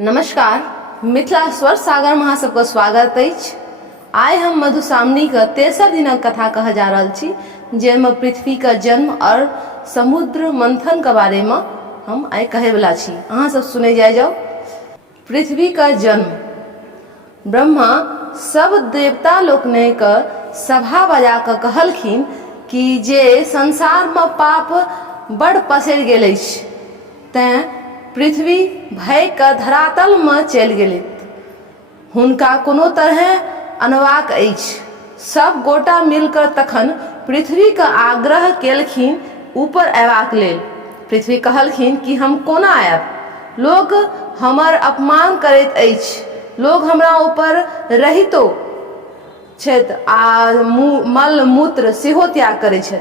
नमस्कार, मिथिला स्वर सागर में सबके स्वागत अछि। आइ हम मधुश्रावणी के तेसर दिनक कथा कह जा रहल छी, जेमे पृथ्वी का जन्म और समुद्र मंथन के बारे में हम आइ कहे वाला छी। अहाँ सब सुने जाओ। पृथ्वी का जन्म ब्रह्मा सब देवता लोकने के सभा बजा के कहलखिन कि जे संसार में पाप बड़ पसरि गेल अछि, तें पृथ्वी भय के धरातल में चलि गेल। हुनका कोनो तरह अनबाक अछि। सब गोटा मिलकर तखन पृथ्वी के आग्रह केलखिन ऊपर अयबाक लेल। पृथ्वी कहलखिन कि हम कोना आयब? लोग हमर अपमान करैत अछि, लोग हमरा ऊपर रहितो छथि आ मल मूत्र सेहो त्याग करैत छथि।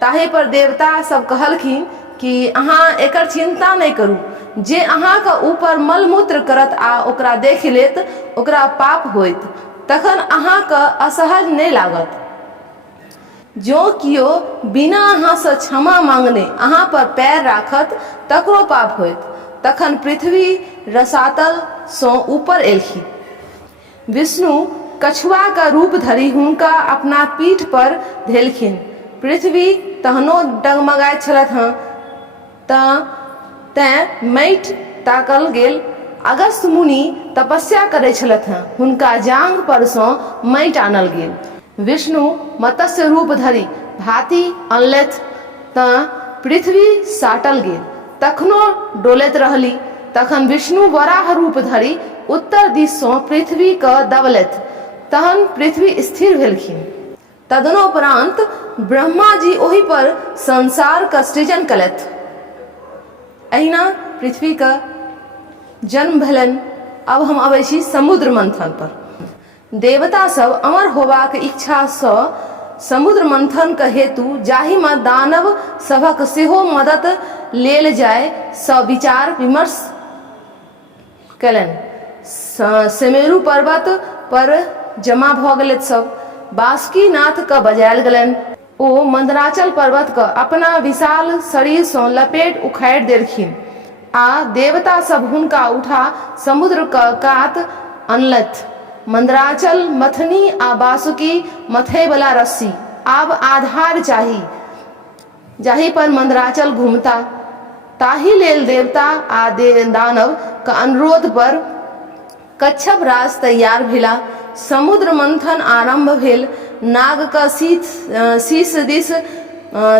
ताहि पर देवता सब कहलखिन कि अहाँ एकर चिंता नहीं करू। जे अहाँ के ऊपर मल मूत्र करत आ ओकरा देख लेत, ओकरा पाप होइत, तखन अहाँ के असहज नहीं लागत। जो कियो बिना अहाँ से क्षमा मांगने अहाँ पर पैर राखत, तकरो पाप होइत। तखन पृथ्वी रसातल सो ऊपर एलखिन। विष्णु कछुआ का रूप धरि हुनका अपना पीठ पर धेलखिन। पृथ्वी तहनो डगमगाइत छलथ हँ, तें माटि ताकल गेल। अगस्त मुनि तपस्या करै छलथ हँ, हुनका जांघ पर सँ माटि आनल गेल। विष्णु मत्स्य रूप धरि भाती अनलथि, तऽ पृथ्वी साटल गेल। तखनो डोलैत रहली। तखन विष्णु वराह रूप धरि उत्तर दिस सँ पृथ्वी के दबलथि, तहन पृथ्वी स्थिर भेलखिन। तदनोपरांत ब्रह्मा जी ओहि पर संसार का सृजन कलथि। अहिना पृथ्वी का जन्म भेलनि। अब हम अबै छी समुद्र मंथन पर। देवता सब अमर होबाक इच्छा सँ समुद्र मंथन के हेतु जाहि में दानव सभक सेहो मदद लेल जाय सँ विचार विमर्श कयलनि। सुमेरु पर्वत पर जमा भऽ गेलथि सब। बासुकीनाथ के बजायल गेलनि। ओ मंदराचल पर्वत के अपना विशाल शरीर सँ लपेट उखाड़ि देलखिन आ देवता सब हुनका उठा समुद्र के कात अनलथि। मंदराचल मथनी आ बासुकी मथै वाला रस्सी आब आधार चाही, जाहि पर मंदराचल घूमता। ताहि लेल देवता आ दानव के अनुरोध पर कच्छप राज तैयार भेला। समुद्र मंथन आरंभ भेल। नाग का शीश दिस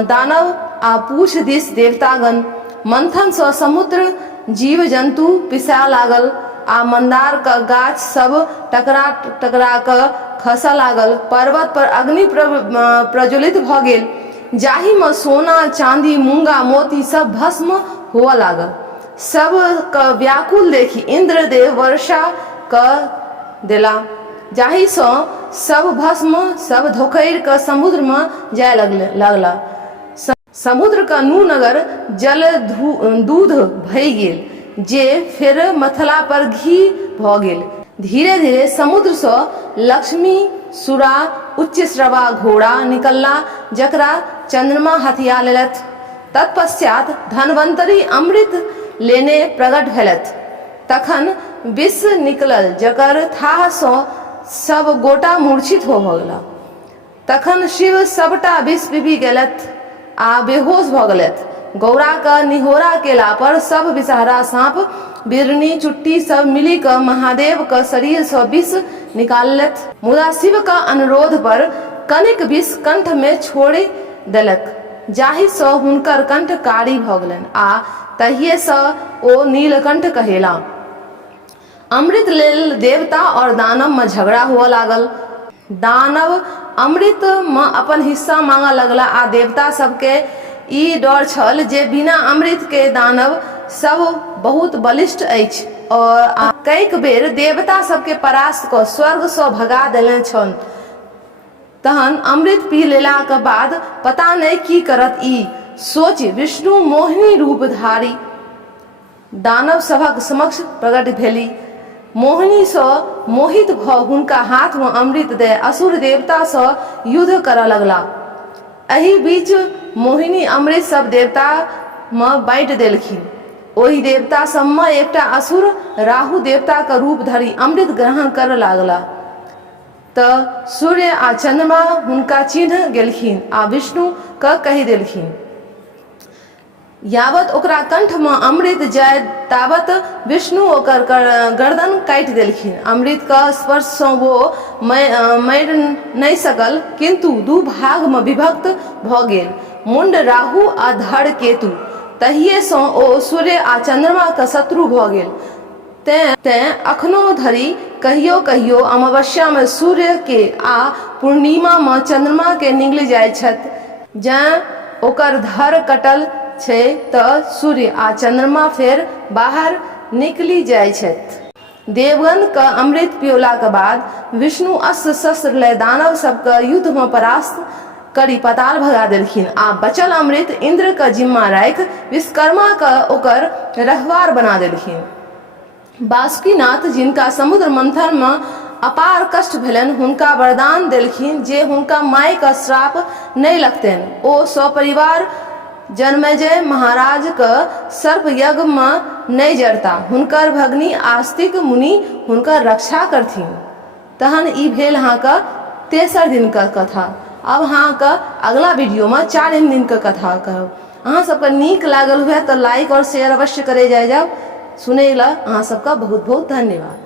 दानव आ पूछ दिस देवतागण। मंथन सँ समुद्र जीव जंतु पिसा लागल आ मंदार का गाछ सब टकरा टकरा क खसऽ लागल। पर्वत पर अग्नि प्रज्वलित भ गेल, जाहि में सोना चांदी मूंगा मोती सब भस्म हुआ लागल। सब क व्याकुल देखी इंद्रदेव वर्षा क देला, जाहि सँ सब भस्म सब धोखैर क समुद्र में जाय लगला। समुद्र का नू नगर जल दूध भई गेल, जे फेर मथला पर घी भ गेल। धीरे धीरे समुद्र सँ लक्ष्मी सुरा उच्च श्रवा घोड़ा निकलला, जकरा चंद्रमा हथिया लेलथि। तत्पश्चात धनवंतरी अमृत लेने प्रकट भेलथि। तखन विष निकलल, जकर थाह सँ सब गोटा मूर्छित हो गेला। तखन शिव सबटा विष पीबी गेलथि आ बेहोश भ गेलथि। गौरा का निहोरा केला पर सब विषहरा सांप बिरनी चुट्टी सब मिली क महादेव का शरीर सँ विष निकाललथि। मुदा शिव का अनुरोध पर कनिक विष कंठ में छोड़ि देलक, जाहि सँ हुनकर कंठ कारी भ गेलनि आ तहिए सँ ओ नीलकंठ कहेला। अमृत लेल देवता और दानव में झगड़ा हुआ लागल। दानव अमृत में अपन हिस्सा मांगा लगला आ देवता सबके ई डर छल जे बिना अमृत के दानव सब बहुत बलिष्ठ अछि और कईक बेर देवता सबके परास्त क स्वर्ग सँ भगा देने छल। तहन अमृत पी लेला के बाद पता नहीं की करत ई सोचि विष्णु मोहिनी रूप धारी दानव सभक समक्ष प्रकट भेली। मोहिनी सँ मोहित भ हुनका हाथ में अमृत दे असुर देवता सँ युद्ध करऽ लगला। एहि बीच मोहिनी अमृत सब देवता में बांटि देलखिन। ओहि देवता सबमे एकटा असुर राहु देवता का रूप धरि अमृत ग्रहण कर लागला। त सूर्य आ चंद्रमा हुनका चिन्ह गेलखिन आ विष्णु का कहि देलखिन। यावत ओकरा कंठ में अमृत जाय तावत विष्णु ओकर गर्दन काटि देलखिन। अमृत का स्पर्श से वो मरि नहीं सकल, किंतु दू भाग में विभक्त भ गेल, मुंड राहु आ धड़ केतु। तहिए से ओ सूर्य आ चंद्रमा का शत्रु भ गेल। तें अखनो धरि कहियो कहियो अमावस्या में सूर्य के आ पूर्णिमा में चंद्रमा के निगल जाय छथि। जँ ओकर धड़ कटल छै त सूर्य आ चंद्रमा फेर बाहर निकली जाय छथि। देवगण का अमृत पियोला के बाद विष्णु अस्त्र शस्त्र लय दानव सबके युद्ध में परास्त करी पाताल भगा देलखिन आ बचल अमृत इंद्र का जिम्मा राखि विश्वकर्मा का ओकर रहवार बना देलखिन। बासुकीनाथ जिनका समुद्र मंथन में अपार कष्ट भेलनि, हुनका वरदान देलखिन जे हुनका माय का श्राप नहीं लगतनि। ओ सपरिवार जनमेजय महाराज का सर्प यज्ञ में नहीं जरता। हुनकर भगनी आस्तिक मुनि हुनकर रक्षा करथिन। तहन ई भेल अहाँ का तेसर दिन का कथा। अब अहाँ का अगला वीडियो में 4 दिन का कथा कहब। अहाँ सबके नीक लागल हुए तो लाइक और शेयर अवश्य करे जाए जाओ। सुने ला अहाँ सबका बहुत बहुत धन्यवाद।